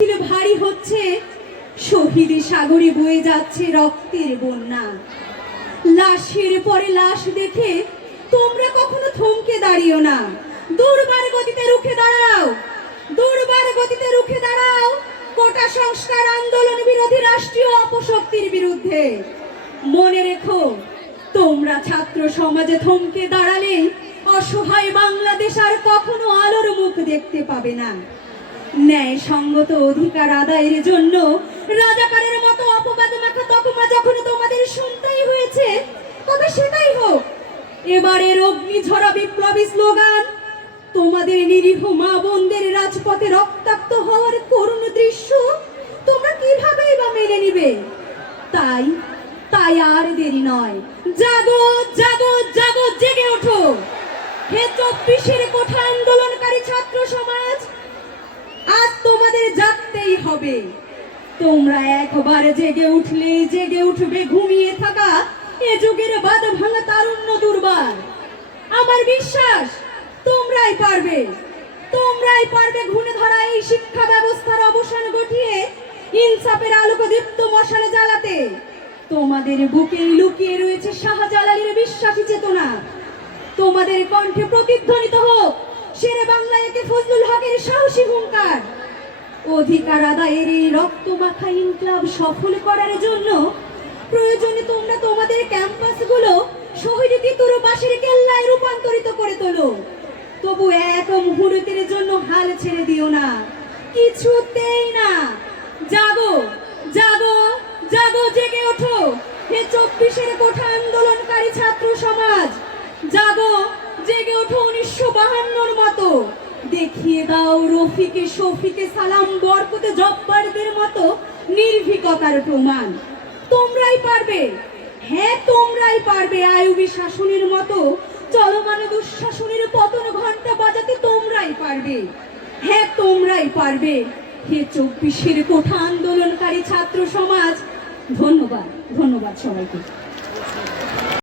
ভারী হচ্ছে, শহীদ সাগরে বয়ে যাচ্ছে রক্তের বন্যা। লাশের পরে লাশ দেখে তোমরা কখনো থমকে দাঁড়িও না। দুর্বার গতিতে রুখে দাঁড়াও, দুর্বার গতিতে রুখে দাঁড়াও কোটা সংস্কার আন্দোলন বিরোধী রাষ্ট্রীয় অপশক্তির বিরুদ্ধে। মনে রেখো, তোমরা ছাত্র সমাজে থমকে দাঁড়ালে অসহায় বাংলাদেশ আর কখনো আলোর মুখ দেখতে পাবে না। ন্যায়সঙ্গত অধিকার আদায়ের জন্য রাজাকারের মতো অপবাদ মাখা তকমা যখন তোমাদের শুনতেই হয়েছে, তবে সেটাই হোক। এবারের অগ্নিঝরা বিপ্লবী স্লোগান, তোমাদের নিরীহ মা বোনদের রাজপথে রক্তাক্ত হওয়ার করুণ দৃশ্য তোমরা কিভাবেই বা মেনে নিবে? তাই তাই আর দেরি নয়, জাগো জাগো জাগো, জেগে ওঠো হে 24-এর কোঠা আন্দোলনকারী ছাত্র সমাজ। আজ তোমাদের জাগতেই হবে। তোমরা একবার জেগে উঠলে জেগে উঠবে ঘুমিয়ে থাকা এ যুগের বাদ ভাঙা তারুণ্য দুর্বার। আমার বিশ্বাস তোমরাই পারবে, তোমরাই পারবে ঘুণে ধরা এই শিক্ষা ব্যবস্থার অবসান ঘটিয়ে ইনসাফের আলোকদীপ্ত মশালে জ্বালাতে। তোমাদের বুকেই লুকিয়ে রয়েছে শাহজালালের বিশ্বাসী চেতনা। তোমাদের কণ্ঠে প্রতিধ্বনিত হোক শেরে বাংলা একে ফজলুল হকের সাহসী হুঙ্কার। অধিকার আদায়ের এই রক্তমাখা ইনকলাব সফল করার জন্য প্রয়োজনে তোমরা তোমাদের ক্যাম্পাসগুলো শহীদ তিতুর বাঁশের কেল্লায় রূপান্তরিত করে তোলো। তবু এক মুহূর্তের জন্য হাল ছেড়ে দিও না, কিছুতেই না। জাগো জাগো জাগো, জেগে ওঠো হে 24-এর কোঠা আন্দোলনকারী ছাত্র সমাজ। জাগো, জেগে ওঠো 1952-র মতো। দেখিয়ে দাও রফিকে শফিকে সালাম বরকতে জব্বারদের মতো নির্ভীকতার প্রমাণ। তোমরাই পারবে, হ্যাঁ তোমরাই পারবে আইয়ুবী শাসনের মতো চলমান দুঃশাসনের পতন ঘন্টা বাজাতে। তোমরাই পারবে, হ্যাঁ তোমরাই পারবে হে 24-এর কোঠা আন্দোলনকারী ছাত্র সমাজ। ধন্যবাদ, ধন্যবাদ সবাইকে।